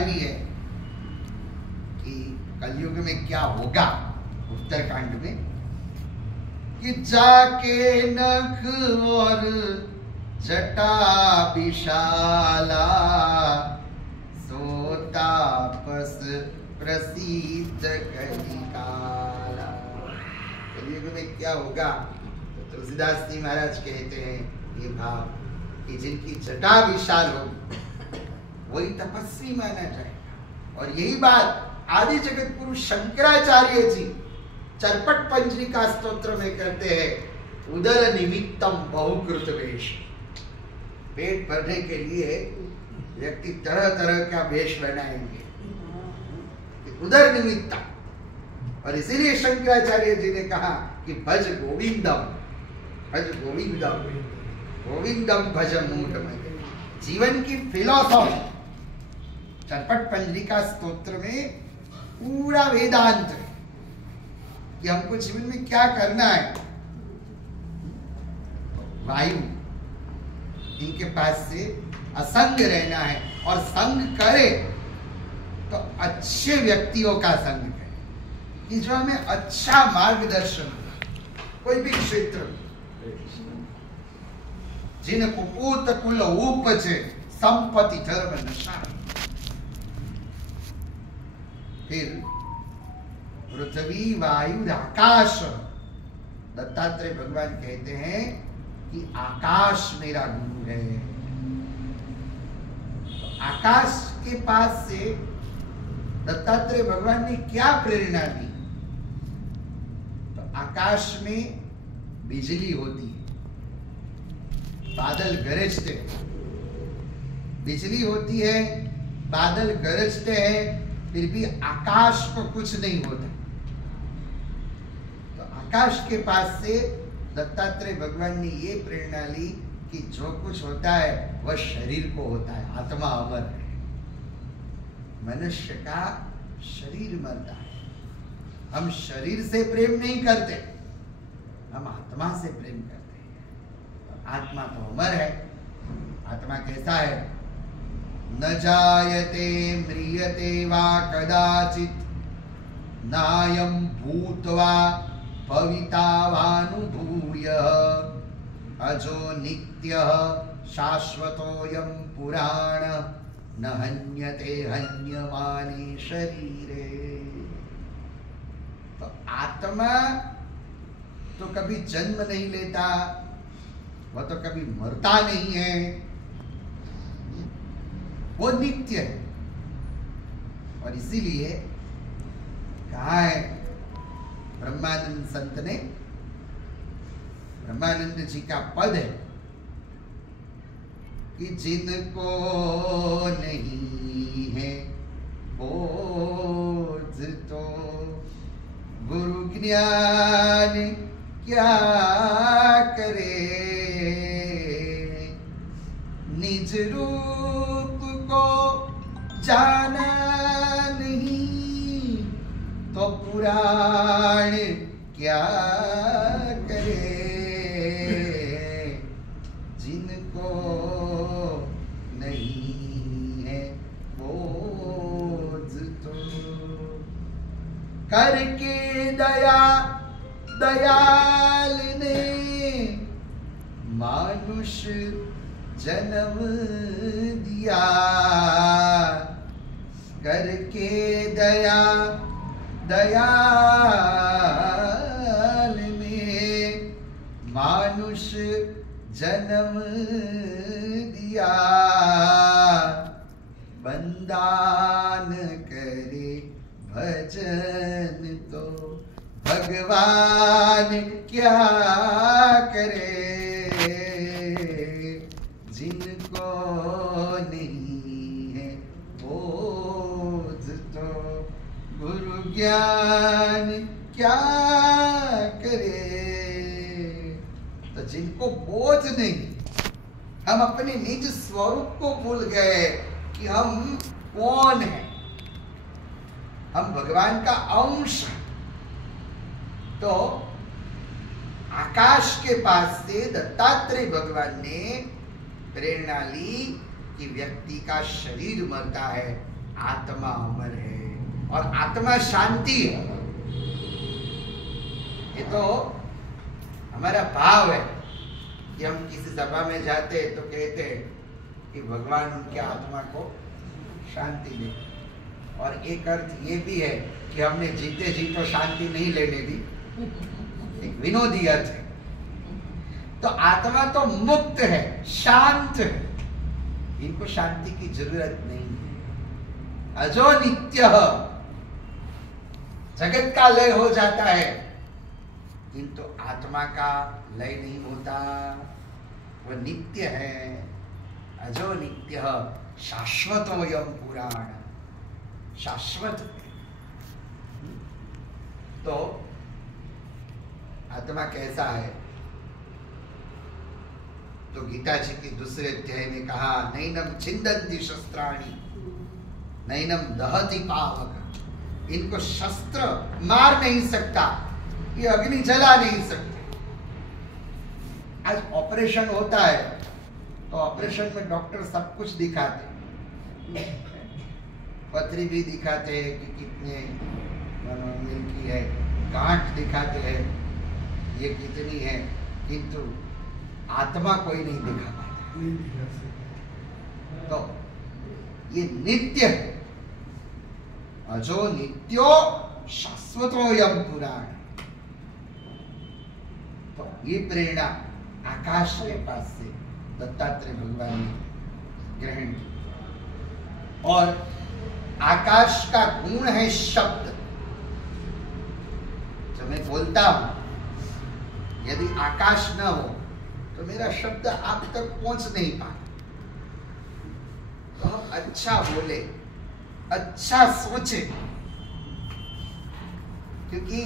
भी है कि कलयुग में क्या होगा उत्तरकांड में, कि जाके नख और जटा विशाला सो तापस प्रसिद्ध कलिकाला। कलयुग में क्या होगा? तो तुलसीदास जी महाराज कहते हैं ये भाव कि जिनकी जटा विशाल हो वही तपस्वी माना जाएगा। और यही बात आदि जगत पुरुष शंकराचार्य जी चरपट पंचरिका स्तोत्र में करते हैं, उदर निमित्तम बहुकृत वेश। पेट भरने के लिए व्यक्ति तरह तरह का वेश बनाएंगे, उदर निमित्तम। और इसीलिए शंकराचार्य जी ने कहा कि भज गोविंदम, भज गोविंदम, गोविंदम भज मूढ़मते। जीवन की फिलॉसफी चरपट पंचरिका स्तोत्र में पूरा वेदांत है कि हमको जीवन में क्या करना है। वायु इनके पास से असंग रहना है, और संग करे तो अच्छे व्यक्तियों का संग करे कि जो हमें अच्छा मार्गदर्शन हो कोई भी क्षेत्र में। जिन कुपूत कुल उपजे संपत्ति धर्म नशा। फिर पृथ्वी वायु आकाश, दत्तात्रेय भगवान कहते हैं कि आकाश मेरा गुरु है। तो आकाश के पास से दत्तात्रेय भगवान ने क्या प्रेरणा दी? तो आकाश में बिजली होती है, बादल गरजते, बिजली होती है, बादल गरजते हैं, फिर भी आकाश को कुछ नहीं होता। तो आकाश के पास से दत्तात्रेय भगवान ने ये प्रेरणा ली कि जो कुछ होता है वह शरीर को होता है, आत्मा अमर है। मनुष्य का शरीर मरता है। हम शरीर से प्रेम नहीं करते, हम आत्मा से प्रेम करते हैं। आत्मा तो अमर है। आत्मा कैसा है? न जायते म्रियते वा कदाचित नायं भूत्वा भविता वानुभूयः अजो नित्यः शाश्वतोऽयं पुराण न हन्यते हन्यमाने शरीरे। तो आत्मा तो कभी जन्म नहीं लेता, वह तो कभी मरता नहीं है, वो नित्य है। और इसीलिए कहा है ब्रह्मानंद संत ने, ब्रह्मानंद जी का पद है कि जिनको नहीं है बोध तो गुरु ज्ञान क्या करे, निज रूप को जाना नहीं तो पुराण क्या करे। जिनको नहीं है बोध तो करके दया दयाल ने मानुष जन्म दिया, करके दया दयाल ने मानुष जन्म दिया। बंदान करे भजन तो भगवान क्या करे। जिनको नहीं है बोध तो गुरु ज्ञान क्या करे। तो जिनको बोध नहीं, हम अपने निज स्वरूप को भूल गए कि हम कौन हैं, हम भगवान का अंश हैं। तो आकाश के पास से दत्तात्रेय भगवान ने प्रेरणा ली कि व्यक्ति का शरीर मरता है, आत्मा अमर है और आत्मा शांति है। ये तो हमारा भाव है कि हम किसी सभा में जाते तो कहते हैं कि भगवान उनके आत्मा को शांति दे, और एक अर्थ ये भी है कि हमने जीते जी तो शांति नहीं लेने दी, एक विनोदी अर्थ है। तो आत्मा तो मुक्त है, शांत है, इनको शांति की जरूरत नहीं है। अजो नित्य, जगत का लय हो जाता है किंतु आत्मा का लय नहीं होता, वह नित्य है। अजो नित्य शाश्वतोयम पुराण, शाश्वत। तो आत्मा कैसा है? तो गीता जी के दूसरे अध्याय में कहा, नैनम छिंदन्ति शस्त्राणि नैनम दहति पावक। इनको शस्त्र मार नहीं सकता, ये अग्नि जला नहीं सकते। आज ऑपरेशन होता है तो ऑपरेशन में डॉक्टर सब कुछ दिखाते, पथरी भी दिखाते हैं कि कितने मिल की है, गांठ दिखाते हैं ये कितनी है, किंतु आत्मा कोई नहीं दिखा पाता। तो ये नित्य है। अजो नित्यो शाश्वतोयम पुराण। तो ये प्रेरणा आकाश के पास से दत्तात्रेय भगवान ने ग्रहण की। और आकाश का गुण है शब्द। जब मैं बोलता हूं, यदि आकाश न हो तो मेरा शब्द आप तक पहुंच नहीं पाता। तो हम अच्छा बोले, अच्छा सोचे, क्योंकि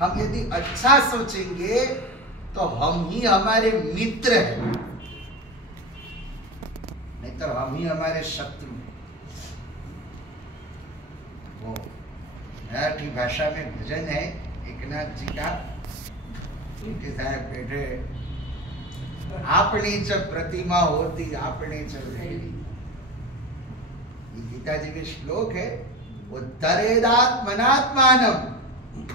हम यदि अच्छा सोचेंगे तो हम ही हमारे मित्र हैं, नहीं तो हम ही हमारे शत्रु हैं। वो मराठी भाषा में भजन है एकनाथ जी का, उनके साहब बैठे, आपनी च प्रतिमा होती आपने च वेणी। ये गीता जी के श्लोक है। वो तरेदात्मनात्मानम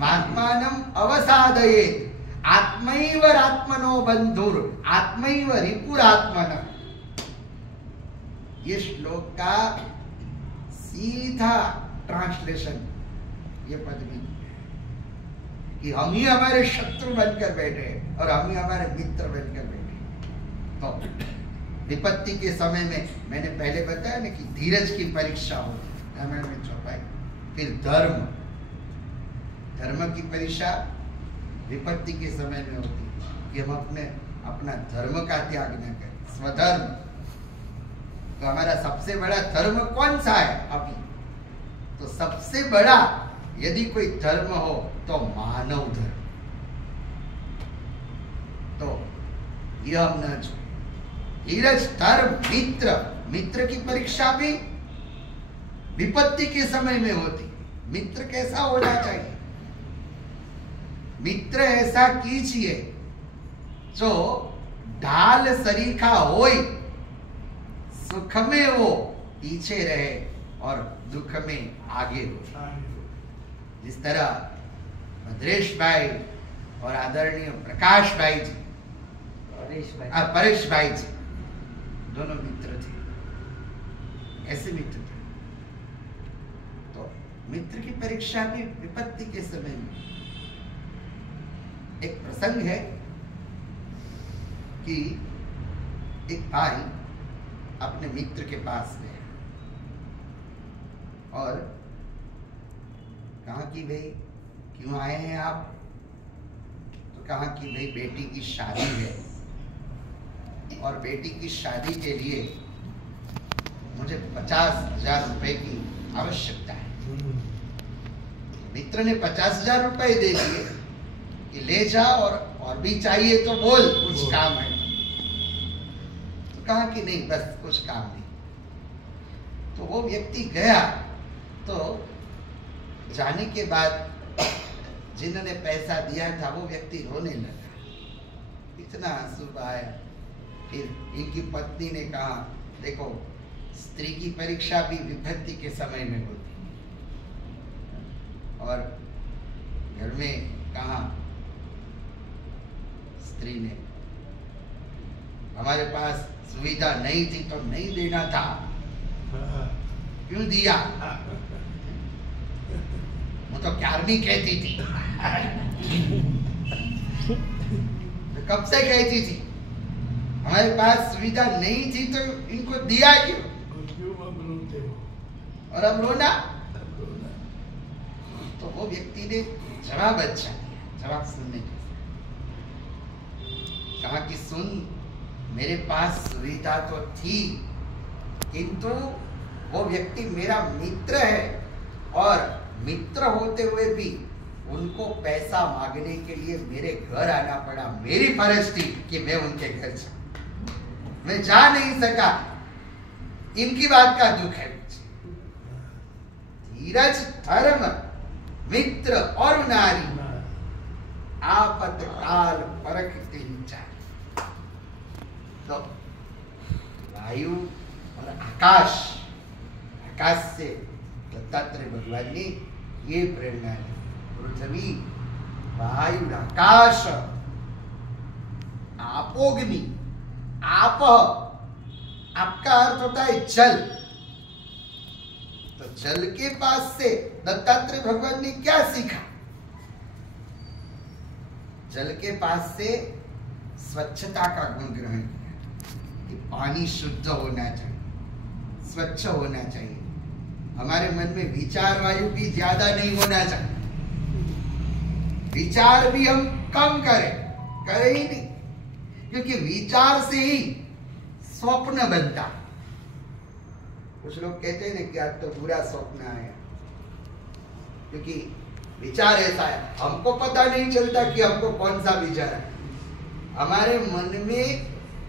आत्मानम अवसादयेत आत्मैव आत्मनो बंधुर आत्मैव रिपुरात्मनः। ये श्लोक का सीधा ट्रांसलेशन ये पद में कि हम ही हमारे शत्रु बनकर बैठे और हम ही हमारे मित्र बनकर बैठे। तो विपत्ति के समय में मैंने पहले बताया ना कि धीरज की परीक्षा होती है, रामायण में चौपाई। फिर धर्म की परीक्षा विपत्ति के समय में होती है कि हम अपना धर्म का त्याग न करें, स्वधर्म। तो हमारा सबसे बड़ा धर्म कौन सा है अभी? तो सबसे बड़ा यदि कोई धर्म हो तो मानव धर्म। तो यह हम न छोड़े। धीरज, धर्म, मित्र की परीक्षा भी विपत्ति के समय में होती। मित्र कैसा होना चाहिए? मित्र ऐसा कीजिए जो ढाल सरीखा होई, सुख में वो पीछे रहे और दुख में आगे हो। जिस तरह भद्रेश भाई और आदरणीय प्रकाश भाई जी, परेश भाई जी दोनों मित्र थे, ऐसे मित्र थे। तो मित्र की परीक्षा भी विपत्ति के समय में। एक प्रसंग है कि एक भाई अपने मित्र के पास गया और कहा कि भाई क्यों आए हैं आप? तो कहा कि भाई बेटी की शादी है और बेटी की शादी के लिए मुझे 50,000 रुपए की आवश्यकता है। मित्र ने 50,000 रुपए दे दिए कि ले जा और भी चाहिए तो बोल, कुछ काम है। तो कहा कि नहीं, बस कुछ काम नहीं। तो वो व्यक्ति गया, तो जाने के बाद जिन्होंने पैसा दिया था वो व्यक्ति रोने लगा, इतना आंसू आया। फिर इनकी पत्नी ने कहा, देखो स्त्री की परीक्षा भी विपत्ति के समय में होती है। और घर में कहा स्त्री ने, हमारे पास सुविधा नहीं थी तो नहीं देना था, क्यों दिया? वो तो क्यारनी कहती थी। तो कब से कहती थी? हमारे पास सुविधा नहीं थी तो इनको दिया क्यों? और अब रोना? तो वो व्यक्ति ने जवाब अच्छा दिया, जवाब सुनने के कहा कि सुन, मेरे पास सुविधा तो थी, किंतु वो व्यक्ति मेरा मित्र है और मित्र होते हुए भी उनको पैसा मांगने के लिए मेरे घर आना पड़ा। मेरी फर्ज थी कि मैं उनके घर जाऊं, मैं जा नहीं सका। इनकी बात का दुख है। धीरज, धर्म, मित्र और नारी, आपतकाल परखते ही जाए। तो वायु और आकाश, आकाश से दत्तात्रेय भगवान ने ये प्रेरणा दी। पृथ्वी, वायु, आकाश, आपोग्नि, आप, आपका अर्थ होता है जल। तो जल के पास से दत्तात्रेय भगवान ने क्या सीखा? जल के पास से स्वच्छता का गुण ग्रहण किया कि पानी शुद्ध होना चाहिए, स्वच्छ होना चाहिए। हमारे मन में विचार वायु भी ज्यादा नहीं होना चाहिए। विचार भी हम कम करें ही नहीं, क्योंकि विचार से ही स्वप्न बनता। कुछ लोग कहते हैं ना कि आज तो बुरा स्वप्न आया, क्योंकि विचार ऐसा है, हमको पता नहीं चलता कि हमको कौन सा विचार है। हमारे मन में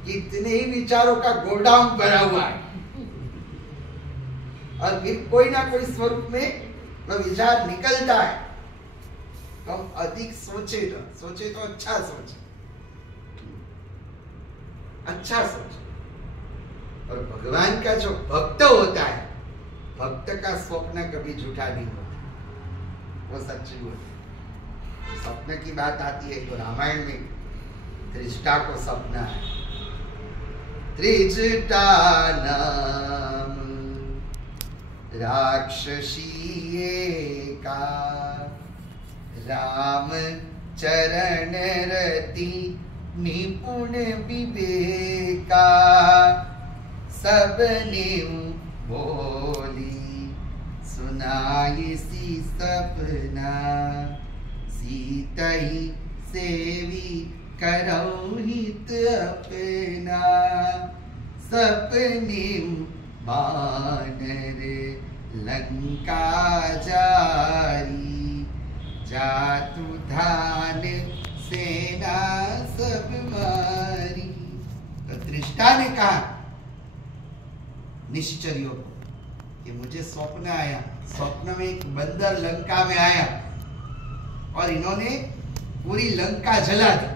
कितने ही विचारों का गोडाउन भरा हुआ है, और फिर कोई ना कोई स्वरूप में वह विचार निकलता है। तो हम अधिक सोचे तो अच्छा सोचे, अच्छा सोचे। और भगवान का जो भक्त होता है, भक्त का स्वप्न कभी झूठा नहीं होता, वो सच्ची होती है। स्वप्न की बात आती है तो रामायण में त्रिष्टा को स्वप्न है। त्रिजटा नाम राक्षसी एका, राम चरण रति निपुण विवेका, सबने बोली सुनाई सी सपना, सीतई सेवी करौ हित अपना, सपने बानर लंका जारी, जातु धान सेना सब मारी। तो त्रिष्टा ने कहा निश्चर्यों को कि मुझे स्वप्न आया, स्वप्न में एक बंदर लंका में आया और इन्होंने पूरी लंका जला दी।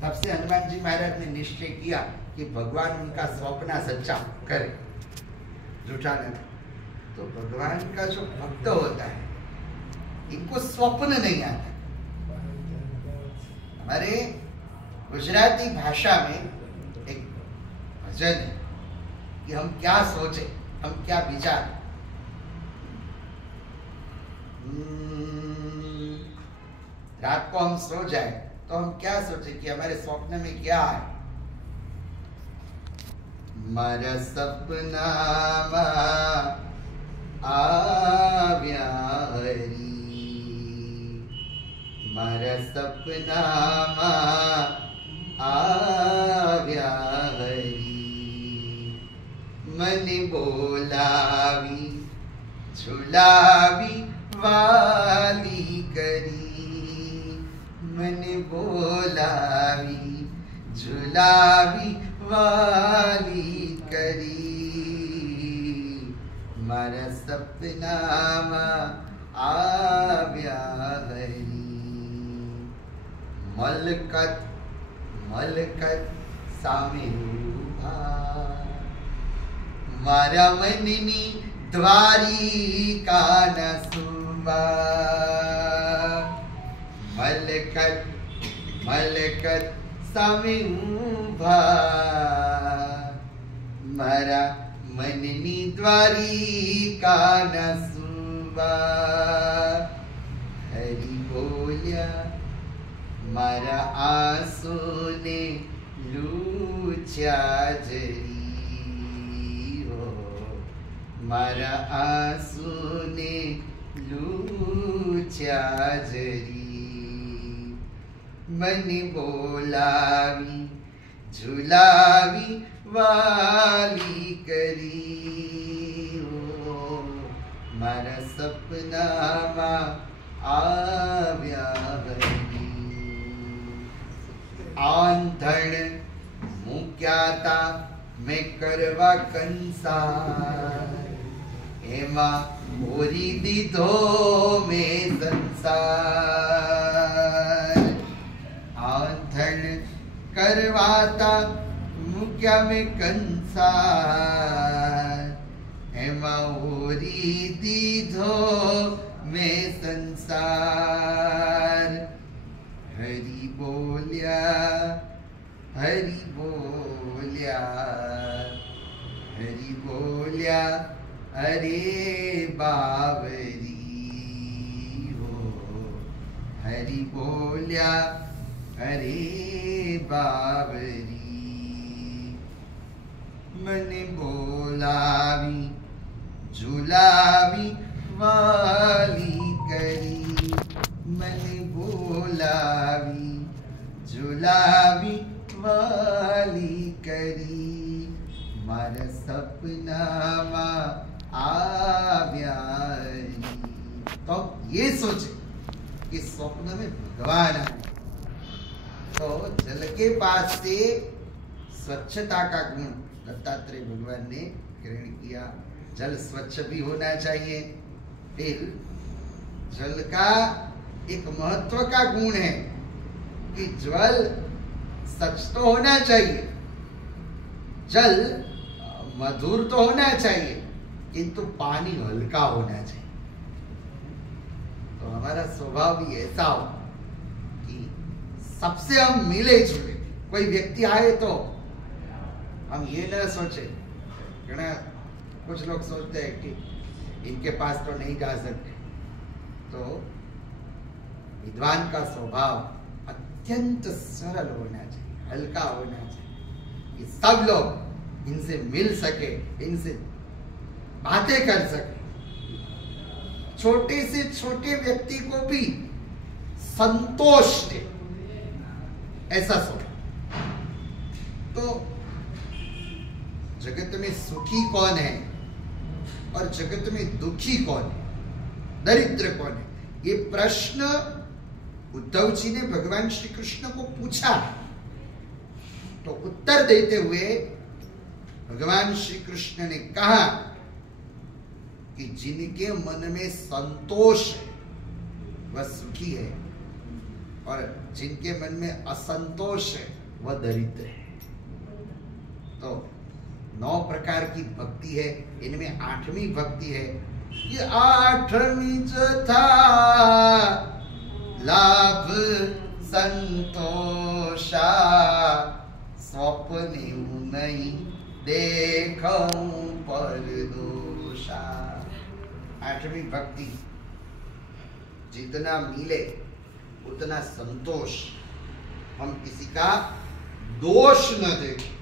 तब से हनुमान जी महाराज ने निश्चय किया कि भगवान उनका स्वप्न सच्चा करे, झूठा नहीं। तो भगवान का जो भक्त होता है, इनको स्वप्न नहीं आता। हमारे गुजराती भाषा में एक भजन है कि हम क्या सोचे, हम क्या विचार। रात को हम सो जाए तो हम क्या सोचे कि हमारे स्वप्न में क्या है। मारा सपना आव्या हरी, मारा सपना आव्या हरी, मन बोलावी झुलावी वाली करी, मन बोलावी झुलावी वाली करी, मारा सपना आव्या हरी। मलकत मलकत सामे उभा, मारा मननी द्वारिका न सुवा मलकत मलकत समिंभा मारा मननी द्वारिका न सुवा हरि बोलिया मारा आंसू ने लूचा जरी हो मारा आंसू ने लूचा जरी मन बोलावी झुलावी वाली करी हो मारा सपना मा आव्या आंधण मुक्याता मैं करवा कंसार एमा मोरी दीधो में संसार आंधण करवाता मुक्या में कंसार एमा मोरी दीधो में संसार हरि बोलिया हरि बोलिया हरि बोलिया अरे बावरी हो हरि बोलिया अरे बावरी मन बोलावी झुलावी वाली करी मन बोलावी झुलावी वाली करी मारा सपना मा आव्या तो ये सोचे कि स्वप्न में भगवान है तो जल के पास से स्वच्छता का गुण दत्तात्रेय भगवान ने ग्रहण किया जल स्वच्छ भी होना चाहिए फिर जल का एक महत्व का गुण है कि जल सच तो होना चाहिए जल मधुर तो होना चाहिए किंतु पानी हल्का होना चाहिए तो हमारा स्वभाव भी ऐसा हो कि सबसे हम मिले जुले कोई व्यक्ति आए तो हम ये न सोचे कुछ लोग सोचते हैं कि इनके पास तो नहीं जा सकते तो विद्वान का स्वभाव अत्यंत सरल होना चाहिए हल्का होना चाहिए कि सब लोग इनसे मिल सके इनसे बातें कर सके छोटे से छोटे व्यक्ति को भी संतोष दे ऐसा सोच तो जगत में सुखी कौन है और जगत में दुखी कौन है दरिद्र कौन है ये प्रश्न उद्धव जी ने भगवान श्री कृष्ण को पूछा तो उत्तर देते हुए भगवान श्री कृष्ण ने कहा कि जिनके मन में संतोष है वह सुखी है और जिनके मन में असंतोष है वह दरिद्र है तो 9 प्रकार की भक्ति है इनमें 8वीं भक्ति है ये 8वीं जो था लाभ संतोषा स्वप्ने नहीं देखूं पर दोषा 8वीं भक्ति जितना मिले उतना संतोष हम किसी का दोष न देखें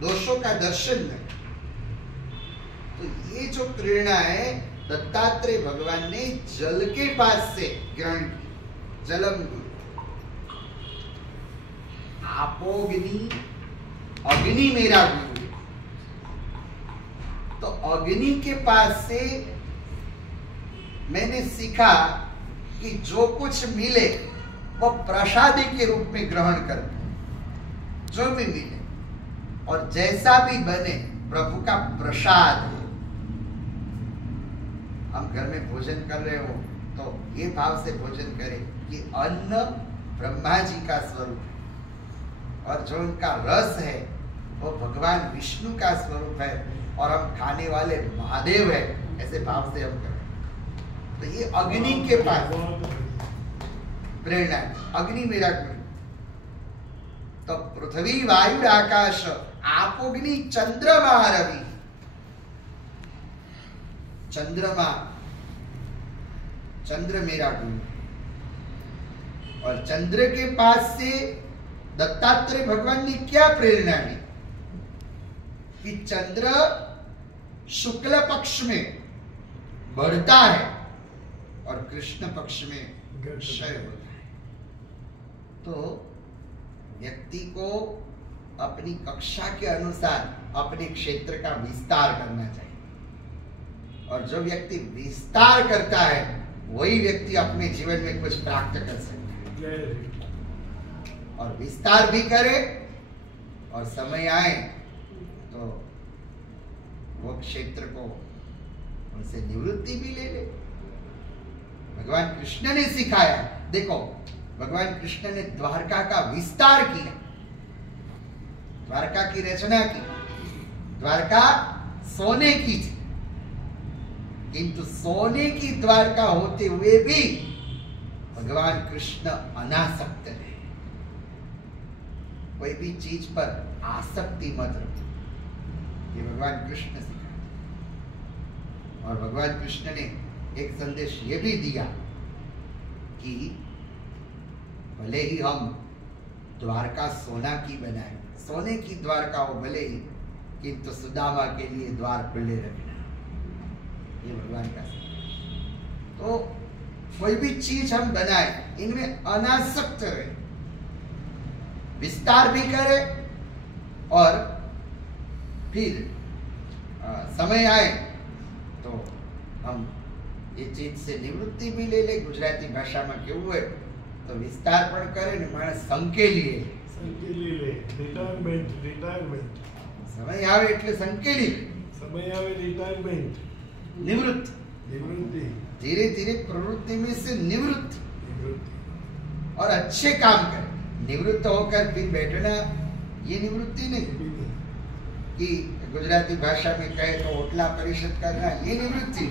दोषों का दर्शन नहीं तो ये जो प्रेरणा है दत्तात्रेय भगवान ने जल के पास से ग्रहण की जलम आपोग्नि अग्नि मेरा गुरु तो अग्नि के पास से मैंने सीखा कि जो कुछ मिले वो प्रसादी के रूप में ग्रहण कर जो भी मिले और जैसा भी बने प्रभु का प्रसाद है हम घर में भोजन कर रहे हो तो ये भाव से भोजन करें कि अन्न ब्रह्मा जी का स्वरूप है और जो उनका रस है वो भगवान विष्णु का स्वरूप है और हम खाने वाले महादेव हैं, ऐसे भाव से हम करें। तो ये अग्नि के पास प्रेरणा है, अग्नि मेरा गुरु। तो पृथ्वी वायु आकाश आपोग्नि चंद्रमा रवि। चंद्रमा, चंद्र मेरा गुरु। और चंद्र के पास से दत्तात्रेय भगवान ने क्या प्रेरणा ली कि चंद्र शुक्ल पक्ष में बढ़ता है और कृष्ण पक्ष में क्षय होता है। तो व्यक्ति को अपनी कक्षा के अनुसार अपने क्षेत्र का विस्तार करना चाहिए, और जो व्यक्ति विस्तार करता है वही व्यक्ति अपने जीवन में कुछ प्राप्त कर सकता है। और विस्तार भी करे और समय आए तो वो क्षेत्र को उनसे निवृत्ति भी ले ले। भगवान कृष्ण ने सिखाया, देखो भगवान कृष्ण ने द्वारका का विस्तार किया, द्वारका की रचना की। द्वारका सोने की थी, किंतु सोने की द्वारका होते हुए भी भगवान कृष्ण अनासक्त रहे। कोई भी चीज पर आसक्ति मत रखो, ये भगवान कृष्ण सिखाते। और भगवान कृष्ण ने एक संदेश ये भी दिया कि भले ही हम द्वारका सोना की बनाए, सोने की द्वारका हो भले ही, किंतु सुदामा के लिए द्वार खुले रखना, ये भगवान का संदेश। तो कोई भी चीज हम बनाए इनमें अनासक्त रहे, विस्तार भी करे और फिर समय आए तो हम ये चीज से निवृत्ति भी ले ले। गुजराती भाषा में केवुं है तो विस्तार पण करे ने माणस संकेली ले, रिटायरमेंट समय आवे એટલે संकेली, समय आवे रिटायरमेंट, निवृत्ति, धीरे धीरे प्रवृत्ति में से निवृत्ति और अच्छे काम करे। निवृत्त होकर फिर बैठना ये निवृत्ति नहीं, कि गुजराती भाषा में कहे तो ओटला परिषद करना, ये निवृत्ति।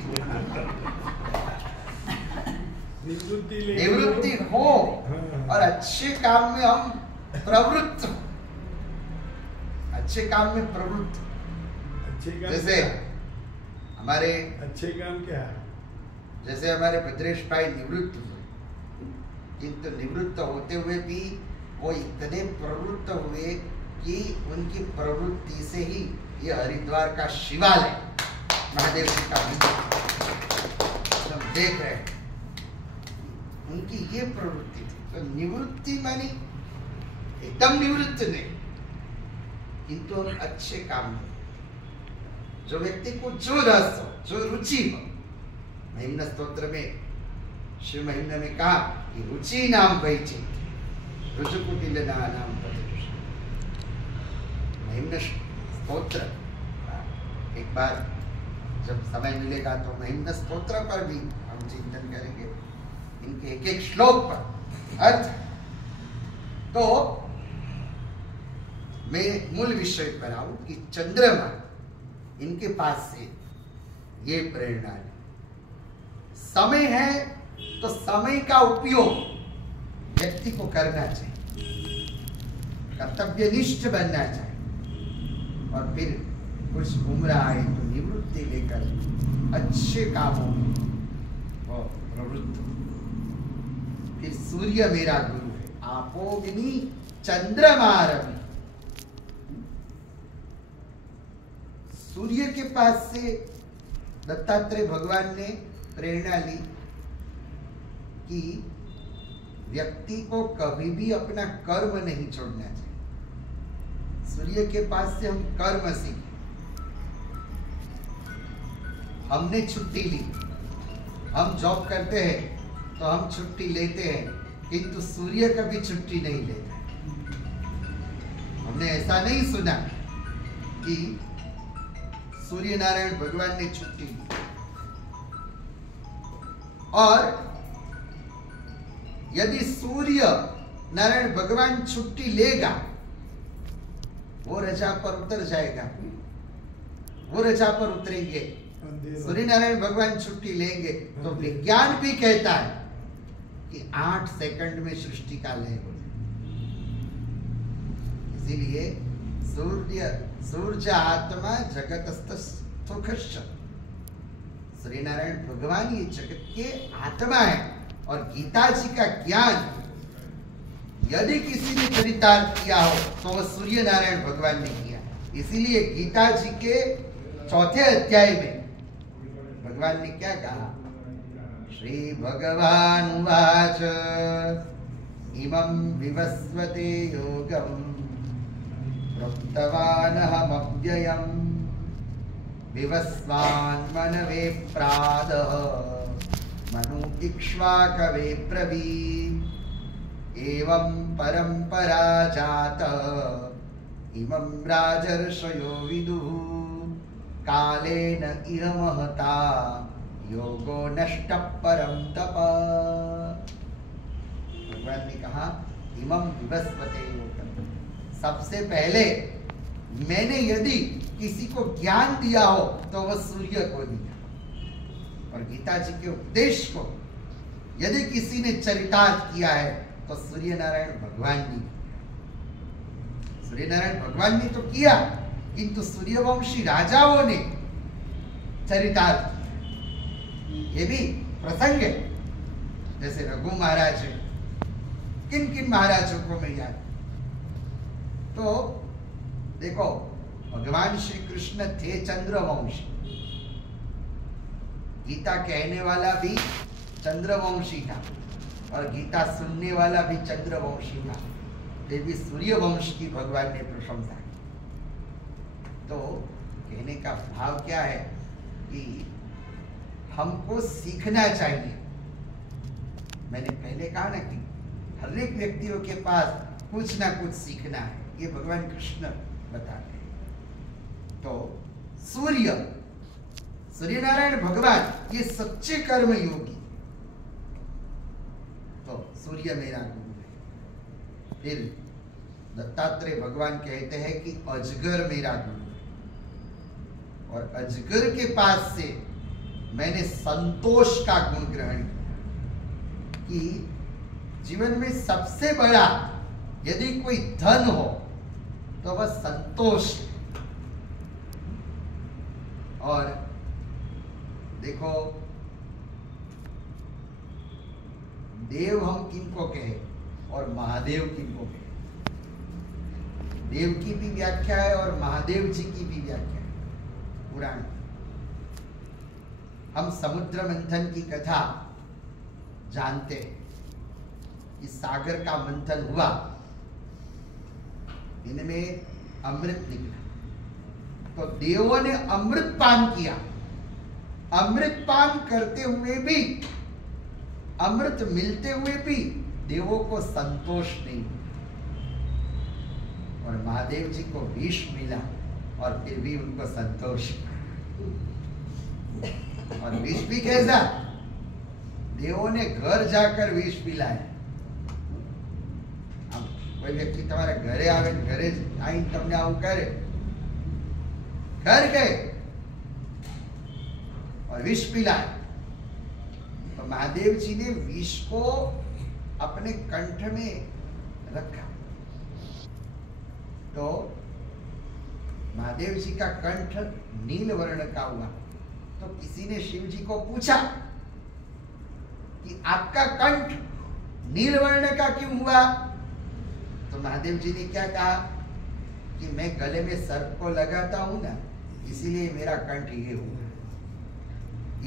निवृत्ति हो और अच्छे काम में हम प्रवृत्त, अच्छे काम में प्रवृत्त। जैसे हमारे अच्छे काम क्या है, जैसे हमारे भद्रेश भाई निवृत्त हुए, किंतु निवृत्त होते हुए भी वो इतने प्रवृत्त हुए कि उनकी प्रवृत्ति से ही ये हरिद्वार का शिवालय महादेव जी का हम देख रहे हैं, उनकी ये प्रवृत्ति थी। तो निवृत्ति मानी एकदम निवृत्त नहीं, किंतु हम अच्छे काम में, जो व्यक्ति को जो रस हो, जो रुचि हो। महिम्न स्तोत्र में श्री महिम्न में कहा कि रुचि नाम वैचित रुजुकुटिल नाम प्रतिष्ठ। महिम्न स्तोत्र एक बार जब समय मिलेगा तो महिम्न स्तोत्र पर भी हम चिंतन करेंगे, इनके एक एक श्लोक पर अर्थ। तो मैं मूल विषय पर आऊं कि चंद्रमा, इनके पास से ये प्रेरणा है। समय है तो समय का उपयोग व्यक्ति को करना चाहिए, कर्तव्यनिष्ठ बनना चाहिए, और फिर कुछ उम्र आए तो निवृत्ति लेकर अच्छे कामों में वो प्रवृत्त हो। फिर सूर्य मेरा गुरु है, आपोग्नि चंद्रमा रवि। सूर्य के पास से दत्तात्रेय भगवान ने प्रेरणा ली कि व्यक्ति को कभी भी अपना कर्म नहीं छोड़ना चाहिए। सूर्य के पास से हम कर्म सीखे। हमने छुट्टी ली, हम जॉब करते हैं तो हम छुट्टी लेते हैं, किंतु सूर्य कभी छुट्टी नहीं लेता। हमने ऐसा नहीं सुना कि सूर्य नारायण भगवान ने छुट्टी ली। और यदि सूर्य नारायण भगवान छुट्टी लेगा, वो रजा पर उतर जाएगा, वो रजा पर उतरेंगे, सूर्य नारायण भगवान छुट्टी लेंगे, तो विज्ञान भी कहता है कि 8 सेकंड में सृष्टि का लय हो जाए। इसीलिए सूर्य आत्मा जगतस्थ सुखश्च, सूर्य नारायण भगवान ये जगत के आत्मा है। और गीता जी का ज्ञान यदि किसी ने चरितार्थ किया हो तो वह सूर्य नारायण भगवान ने किया। इसीलिए गीता जी के 4थे अध्याय में भगवान ने क्या कहा? श्री भगवान उवाच इमं विवस्वते योगं प्रोक्तवानहमव्ययम् विवस्वान् मनवे प्रादः मनु इक्ष्वाकवे ब्रवीत् एवं परंपरा जातः इमं राजर्षयो विदुः कालेन इह महता योगो नष्टः परं तप। भगवान ने कहा इमं विवस्वते योगम्, सबसे पहले मैंने यदि किसी को ज्ञान दिया हो तो वह सूर्य को दिया, और गीता जी के उपदेश को यदि किसी ने चरितार्थ किया है तो सूर्य नारायण भगवान ने। सूर्य नारायण भगवान ने तो किया, किंतु सूर्यवंशी राजाओं ने चरितार्थ किया। ये भी प्रसंग है, जैसे रघु महाराज है, किन किन महाराजों को मैं याद। तो देखो भगवान श्री कृष्ण थे चंद्रवंशी, गीता कहने वाला भी चंद्रवंशी था और गीता सुनने वाला भी चंद्रवंशी था, फिर भी सूर्यवंश की भगवान ने प्रशंसा की। तो कहने का भाव क्या है कि हमको सीखना चाहिए। मैंने पहले कहा ना कि हर एक व्यक्तियों के पास कुछ ना कुछ सीखना है, ये भगवान कृष्ण बताते हैं। तो सूर्य नारायण भगवान ये सच्चे कर्म योगी, तो सूर्य मेरा गुरु है। फिर दत्तात्रेय भगवान कहते हैं कि अजगर मेरा गुरु है, और अजगर के पास से मैंने संतोष का गुण ग्रहण किया कि जीवन में सबसे बड़ा यदि कोई धन हो तो वह संतोष है। और देखो देव हम किनको कहे और महादेव किनको कहे, देव की भी व्याख्या है और महादेव जी की भी व्याख्या है पुराण। हम समुद्र मंथन की कथा जानते हैं, इस सागर का मंथन हुआ, इनमें अमृत निकला, तो देवों ने अमृत पान किया। अमृत पान करते हुए भी, अमृत मिलते हुए भी देवों को संतोष नहीं, और महादेव जी को विष मिला और फिर भी उनको संतोष। और विष भी कैसा? देवों ने घर जाकर विष पिलाया। कोई व्यक्ति तुम्हारे घरे आवे, घरे आई तमने आવું करे, घर गए और विष पिलाए, तो महादेव जी ने विष को अपने कंठ में रखा। तो महादेव जी का कंठ नील वर्ण का हुआ, तो किसी ने शिव जी को पूछा कि आपका कंठ नील वर्ण का क्यों हुआ? तो महादेव जी ने क्या कहा कि मैं गले में सर्प को लगाता हूं ना, इसीलिए मेरा कंठ ये हुआ।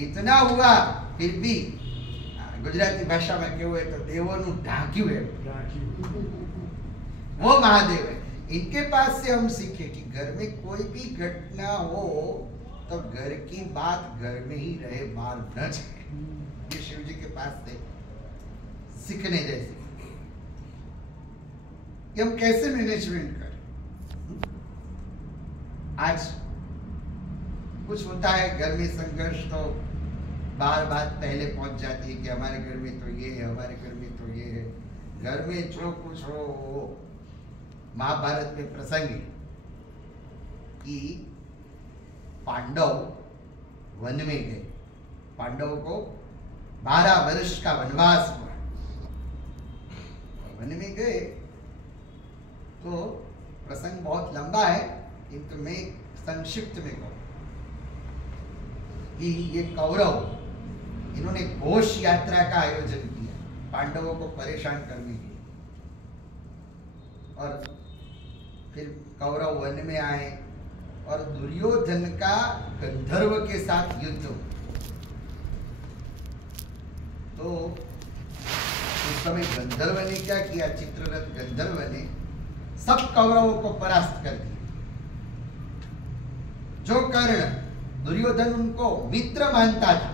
इतना हुआ फिर भी गुजराती भाषा में केवुं तो देवोनु ढांक्યું है, वो महादेव है। इनके पास से हम सीखे कि घर में कोई भी घटना हो तो घर की बात घर में ही रहे, बाहर न जाए। ये शिव जी के पास से सीखने जैसे कि हम कैसे मैनेजमेंट करें। आज कुछ होता है घर में संघर्ष, तो बार बात पहले पहुंच जाती है कि हमारे घर में तो ये है, हमारे घर में तो ये है। घर में जो कुछ हो, महाभारत में प्रसंग है कि पांडव वन में गए। पांडवों को 12 वर्ष का वनवास हुआ। वन में गए तो प्रसंग बहुत लंबा है, किंतु मैं संक्षिप्त में कहूं कि ये कौरव इन्होंने घोष यात्रा का आयोजन किया पांडवों को परेशान करने के लिए। और फिर कौरव वन में आए और दुर्योधन का गंधर्व के साथ युद्ध हुआ। तो उस समय गंधर्व ने क्या किया, चित्ररथ गंधर्व ने सब कौरवों को परास्त कर दिया। जो कर्ण, दुर्योधन उनको मित्र मानता था,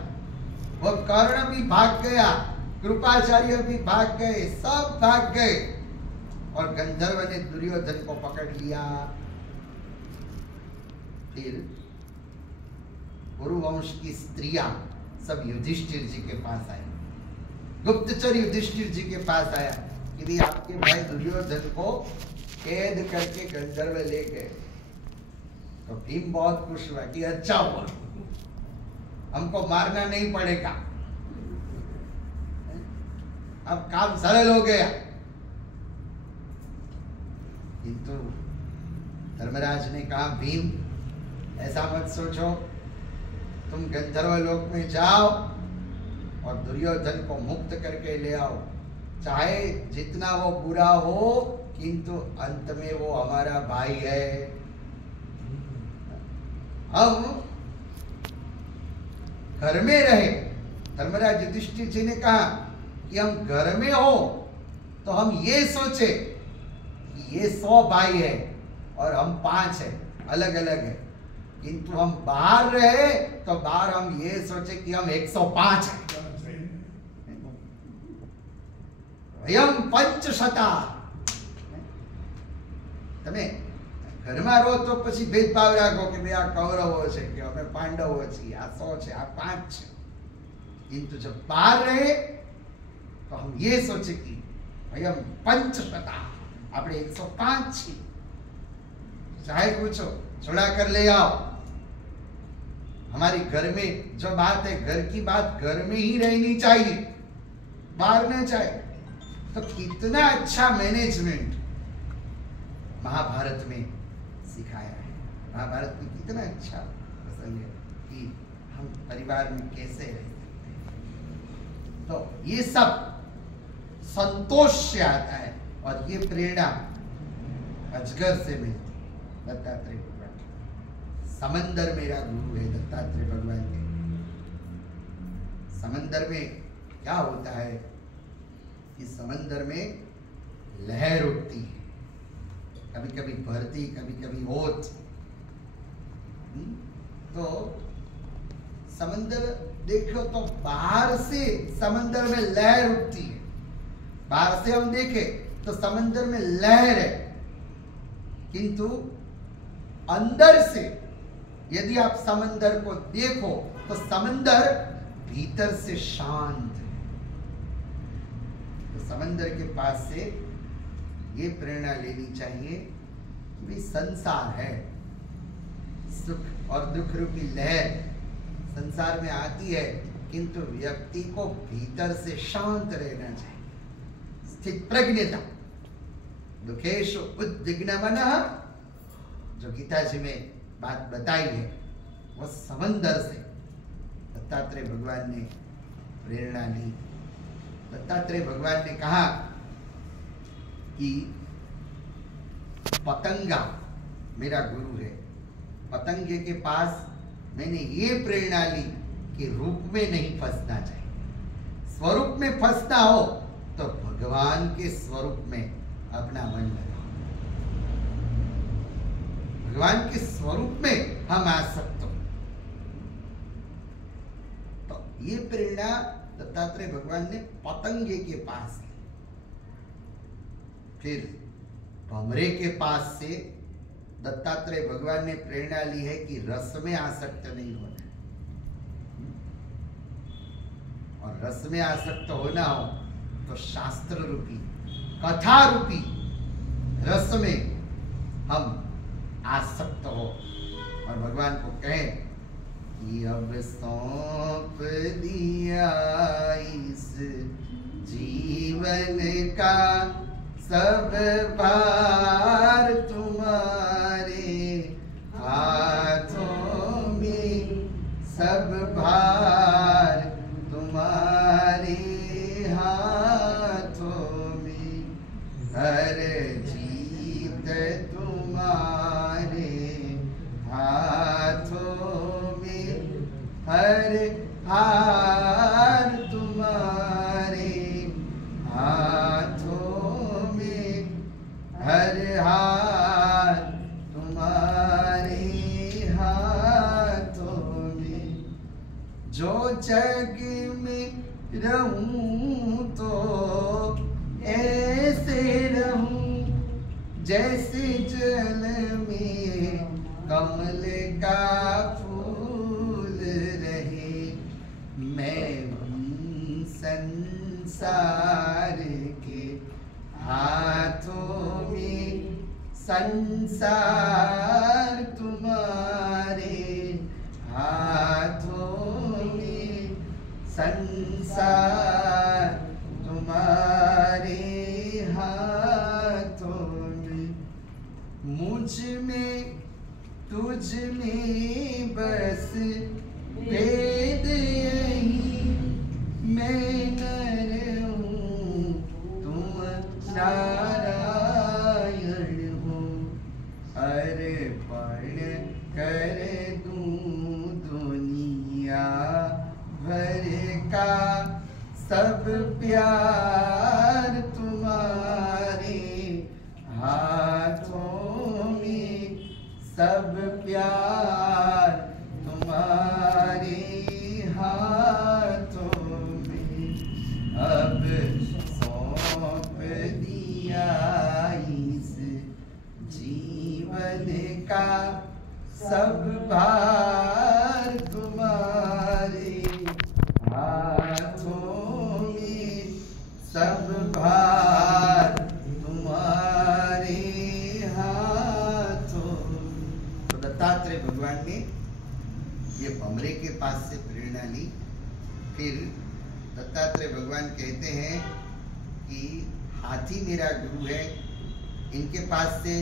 वो कर्ण भी भाग गया, कृपाचार्य भी भाग गए, सब भाग गए और गंधर्व ने दुर्योधन को पकड़ लिया। फिर कुरुवंश की स्त्रियां सब युधिष्ठिर जी के पास आई। गुप्तचर युधिष्ठिर जी के पास आया कि भी आपके भाई दुर्योधन को कैद करके गंधर्व ले गए। तो भीम बहुत खुश हुआ कि अच्छा हुआ, हमको मारना नहीं पड़ेगा, अब काम सरल हो गया। किंतु धर्मराज ने कहा, भीम ऐसा मत सोचो, तुम गंधर्व लोक में जाओ और दुर्योधन को मुक्त करके ले आओ। चाहे जितना वो बुरा हो, किंतु अंत में वो हमारा भाई है। हम घर में रहे, धर्मराज युधिष्ठिर जी ने कहा कि हम घर में हो तो हम ये सोचे कि ये 100 भाई है और हम 5 है, अलग अलग है। किंतु हम बाहर रहे तो बाहर हम ये सोचे कि हम 105 है। वयम 500। તમે ઘરમાં રહો તો પછી ભેદભાવ રાખો કે ભાઈ આ કૌરવો છે કે અમે પાંડવો છીએ, આ 100 છે, આ 5 છે। किंतु जब बाहर रहे तो हम ये सोचे कि वयम 500, આપણે 105 છીએ। चाहे पूछो, छुड़ा कर ले आओ। हमारी घर में जो बात है, घर की बात घर में ही रहनी चाहिए, बाहर न जाए। तो कितना अच्छा मैनेजमेंट महाभारत में सिखाया है। महाभारत में कितना अच्छा प्रसंग है कि हम परिवार में कैसे रह सकते हैं। तो ये सब संतोष से आता है और ये प्रेरणा अजगर से मिलती है। दत्तात्रेय भगवान, समंदर मेरा गुरु है दत्तात्रेय भगवान के। समंदर में क्या होता है कि समंदर में लहर उठती है, कभी कभी भरती, कभी कभी होत। तो समंदर देखो तो बाहर से समंदर में लहर उठती है, बाहर से हम देखें तो समंदर में लहर है, किंतु अंदर से यदि आप समंदर को देखो तो समंदर भीतर से शांत है। तो समंदर के पास से ये प्रेरणा लेनी चाहिए कि भाई संसार है, सुख और दुख रूपी लहर संसार में आती है, किंतु व्यक्ति को भीतर से शांत रहना चाहिए, स्थित प्रज्ञता। दुखेशु उद्विग्न मनः, जो गीता जी में बात बताई है, वो समंदर से दत्तात्रेय भगवान ने प्रेरणा ली। दत्तात्रेय भगवान ने कहा कि पतंगा मेरा गुरु है। पतंगे के पास मैंने ये प्रेरणा ली कि रूप में नहीं फंसना चाहिए। स्वरूप में फंसना हो तो भगवान के स्वरूप में अपना मन लगाओ। भगवान के स्वरूप में हम आसक्त हो। तो ये प्रेरणा दत्तात्रेय भगवान ने पतंगे के पास ली। फिर भमरे के पास से दत्तात्रेय भगवान ने प्रेरणा ली है कि रस में आसक्त नहीं होना, और रस में आसक्त होना हो तो शास्त्र रूपी, कथा रूपी रस में हम आसक्त हो और भगवान को कहें कि अब सौंप दिया इस जीवन का सब भार तुम्हारे हाथों में, सब भार तुम्हारे हाथों में, हर जीत तुम्हारे हाथों में, हर हार तुम्हारे हाथों में, हर हार तुम्हारे हाथों में। जो जग में रहूं तो ऐसे रहूं जैसे जल में कमल का फूल रहे। मैं हूँ संसार के हाथों में, संसार तुम्हारे हाथों में, संसार तुम्हारे हाथों में। मुझ में तुझ में बस भेद यही, मैं नर हूँ तुम नारायण हो। अर्पण कर दूं दुनिया भर का सब प्यार तुम्हारे हाथों में, सब प्यार तुम्हारे हाथों में। अब सौंप दिया इस जीवन का सब भार तुम्हारे हाथों में, सब भार तुम्हारे हाथों में। तो दत्तात्रेय भगवान ने ये भंवरे के पास से प्रेरणा ली। फिर दत्तात्रेय भगवान कहते हैं कि हाथी मेरा गुरु है, इनके पास से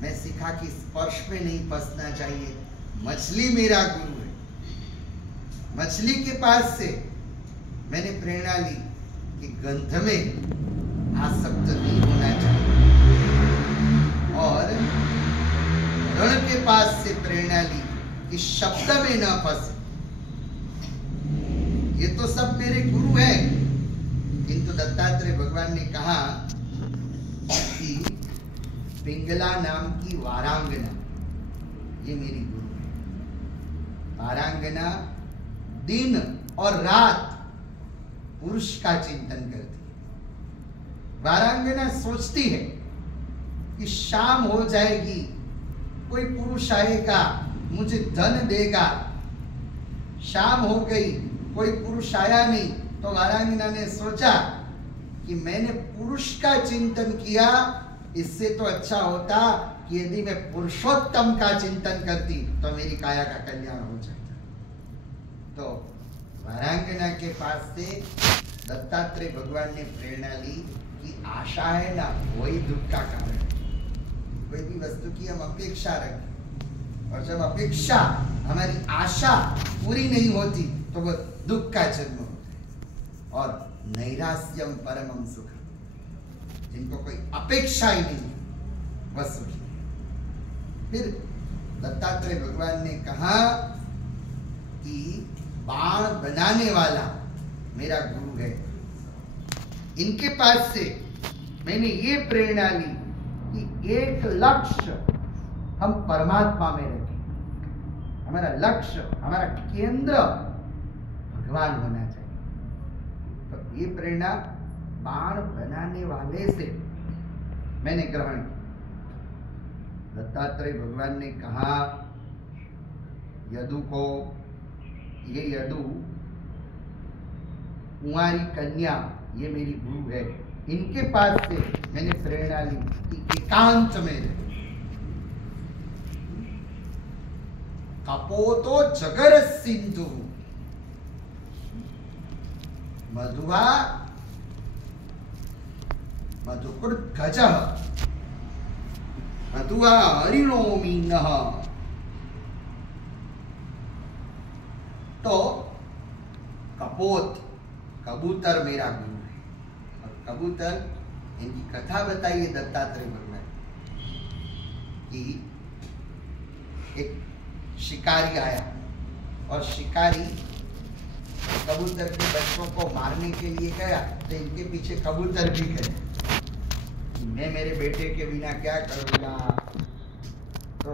मैं सीखा कि स्पर्श में नहीं फंसना चाहिए। मछली मेरा गुरु है, मछली के पास से मैंने प्रेरणा ली कि गंध में आसक्त नहीं होना चाहिए। और रण के पास से प्रेरणा ली कि शब्द में न फंसे। ये तो सब मेरे गुरु हैं, किंतु दत्तात्रेय भगवान ने कहा कि पिंगला नाम की वारांगना ये मेरी गुरु है। वारांगना दिन और रात पुरुष का चिंतन करती है। वारांगना सोचती है कि शाम हो जाएगी, कोई पुरुष आएगा मुझे धन देगा। शाम हो गई, कोई पुरुष आया नहीं, तो वारांगना ने सोचा कि मैंने पुरुष का चिंतन किया, इससे तो अच्छा होता कि यदि मैं पुरुषोत्तम का चिंतन करती तो मेरी काया का कल्याण हो जाता। तो वारांगना के पास से दत्तात्रेय भगवान ने प्रेरणा ली कि आशा है ना वही दुख का कारण है। कोई भी वस्तु की हम अपेक्षा रखें और जब अपेक्षा हमारी आशा पूरी नहीं होती तो वह दुख का जन्म होता है। और नैरास्यम परमम सुखम, जिनको कोई अपेक्षा ही नहीं वह सुखी। फिर दत्तात्रेय भगवान ने कहा कि बाण बनाने वाला मेरा गुरु है, इनके पास से मैंने ये प्रेरणा ली कि एक लक्ष्य हम परमात्मा में रखें। हमारा लक्ष्य, हमारा केंद्र भगवान होना चाहिए। तो ये प्रेरणा बाण बनाने वाले से मैंने ग्रहण की। दत्तात्रेय भगवान ने कहा यदु को, ये यदु कुंवारी कन्या ये मेरी गुरु है, इनके पास से मैंने प्रेरणा ली कि एकांत में रहे। कपोतो जगर सिंधु मधुआ मधुकृत गज मधुआ हरिणो मीन। तो कपोत कबूतर मेरा गुरु है, और कबूतर इनकी कथा बताइए दत्तात्रेय भगवान कि एक शिकारी आया और शिकारी कबूतर के बच्चों को मारने के लिए गया, तो इनके पीछे कबूतर भी गए। मैं मेरे बेटे के बिना क्या करूंगा। तो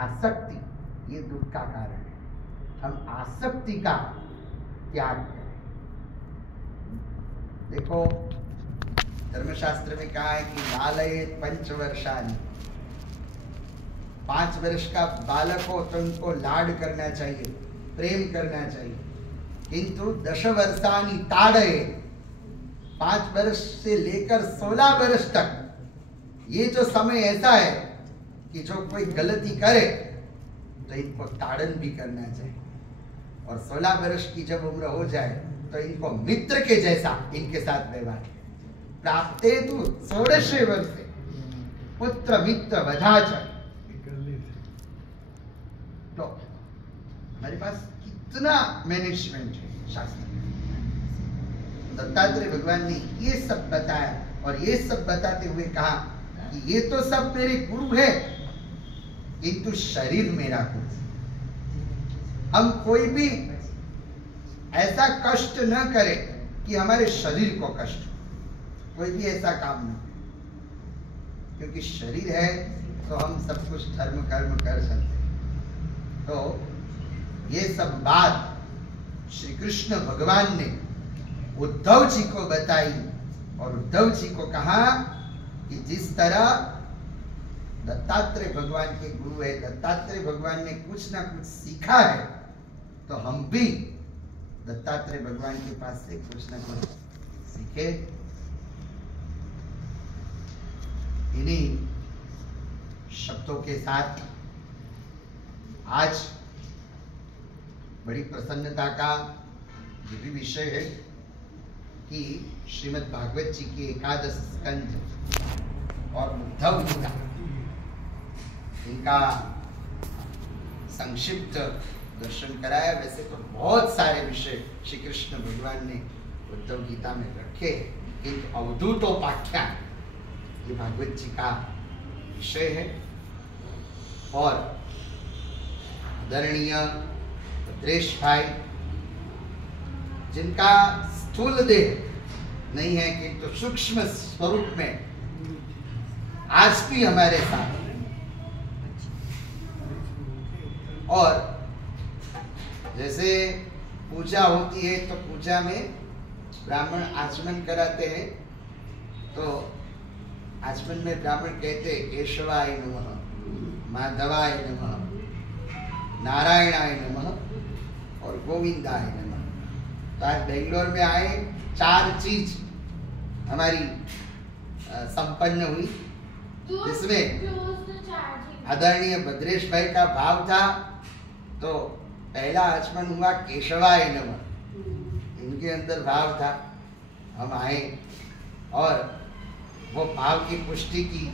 आसक्ति ये दुख का कारण है। हम आसक्ति का त्याग करें। देखो धर्मशास्त्र में कहा है कि बालयेत पंचवर्षाणि, 5 वर्ष का बालक हो तो उनको लाड करना चाहिए, प्रेम करना चाहिए। किंतु 10 वर्षाणि ताड़येत, 5 वर्ष से लेकर 16 वर्ष तक ये जो समय ऐसा है कि जो कोई गलती करे तो इनको ताड़न भी करना चाहिए, और 16 वर्ष की जब उम्र हो जाए तो इनको मित्र के जैसा इनके साथ व्यवहार। प्राप्ते तु 16 वर्षे पुत्र मित्र वधाच। तो हमारे पास कितना मैनेजमेंट है शास्त्र में। दत्तात्रेय भगवान ने ये सब बताया, और ये सब बताते हुए कहा कि ये तो सब मेरे गुरु है, किंतु शरीर मेरा गुरु। हम कोई भी ऐसा कष्ट न करे कि हमारे शरीर को कष्ट हो, कोई भी ऐसा काम न करे, क्योंकि शरीर है तो हम सब कुछ धर्म कर्म कर सकते हैं। तो ये सब बात श्री कृष्ण भगवान ने उद्धव जी को बताई, और उद्धव जी को कहा कि जिस तरह दत्तात्रेय भगवान के गुरु है, दत्तात्रेय भगवान ने कुछ ना कुछ सीखा है, तो हम भी दत्तात्रेय भगवान के पास से कुछ ना कुछ सीखे। इन्हीं शब्दों के साथ आज बड़ी प्रसन्नता का ये भी विषय है कि श्रीमद् भागवत जी की 11 स्कंध और उद्धव जी का इनका संक्षिप्त दर्शन कराया। वैसे तो बहुत सारे विषय श्री कृष्ण भगवान ने उद्धव गीता में रखे, किंतु अवधूतोपाख्यान ये भागवत जी का विषय है। और आदरणीय भद्रेश भाई, जिनका स्थूल देह नहीं है किंतु सूक्ष्म स्वरूप में आज भी हमारे साथ है, और जैसे पूजा होती है तो पूजा में ब्राह्मण आचमन कराते हैं, तो आचमन में ब्राह्मण कहते हैं केशवाय नमः, माधवाय नमः, नारायणाय नमः और गोविंदाय नमः। तो आज बेंगलोर में आए 4 चीज हमारी संपन्न हुई, जिसमें आदरणीय भद्रेश भाई का भाव था। तो पहला आचमन हुआ केशवाय नमः, इनके अंदर भाव था। हम आए और वो भाव की पुष्टि की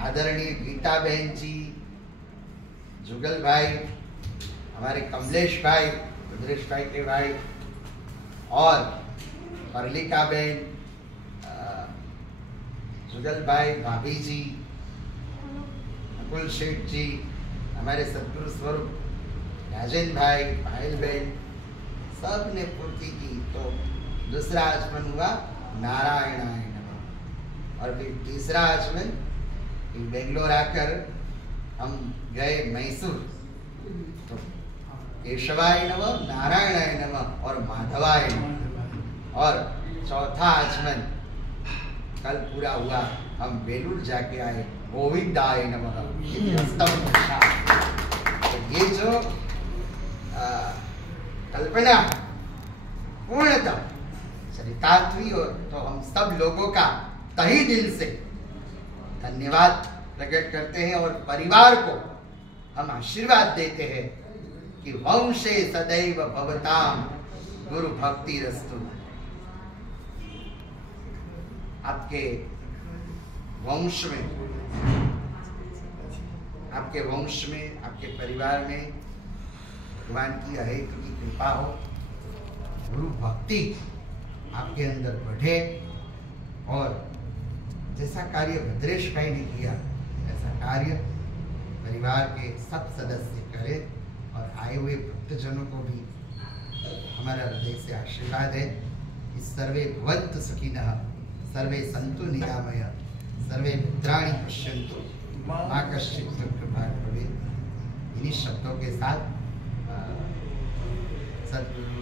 आदरणीय गीता बहन जी, जुगल भाई, हमारे कमलेश भाई, भद्रेश भाई के भाई, और परलिका बहन, जुगल भाई, भाभी जी, अकुल शेठ जी, हमारे सदगुरु स्वरूप राजेंद्र भाई, पायल बहन, सब ने पूर्ति की। तो दूसरा आचमन हुआ नारायणाय नमः, और फिर तीसरा आचमन बेंगलोर आकर हम गए मैसूर, तो केशवाय नमः, नारायणाय नमः और माधवाय नमः। और चौथा आचमन कल पूरा हुआ, हम बेलूर जाके आए, गोविंदाय नमः। तो ये जो कल्पना पूर्णतः चरितार्थ हुई, और तो हम सब लोगों का तहे दिल से धन्यवाद प्रकट करते हैं, और परिवार को हम आशीर्वाद देते हैं कि वंशे सदैव भवताम गुरु भक्ति रस्तु। आपके वंश में, आपके परिवार में भगवान की अहेतु की कृपा हो, गुरु भक्ति आपके अंदर बढ़े और जैसा कार्य भद्रेश भाई ने किया ऐसा कार्य परिवार के सब सदस्य करें और आए हुए भक्तजनों को भी हमारा हृदय से आशीर्वाद है कि सर्वे भवन्तु सुखिनः, सर्वे सन्तु निरामया, सर्वे भद्राणि पश्यन्तु मा कश्चित् दुःखभाग् भवेत्। इन्हीं शब्दों के साथ सद्गुरु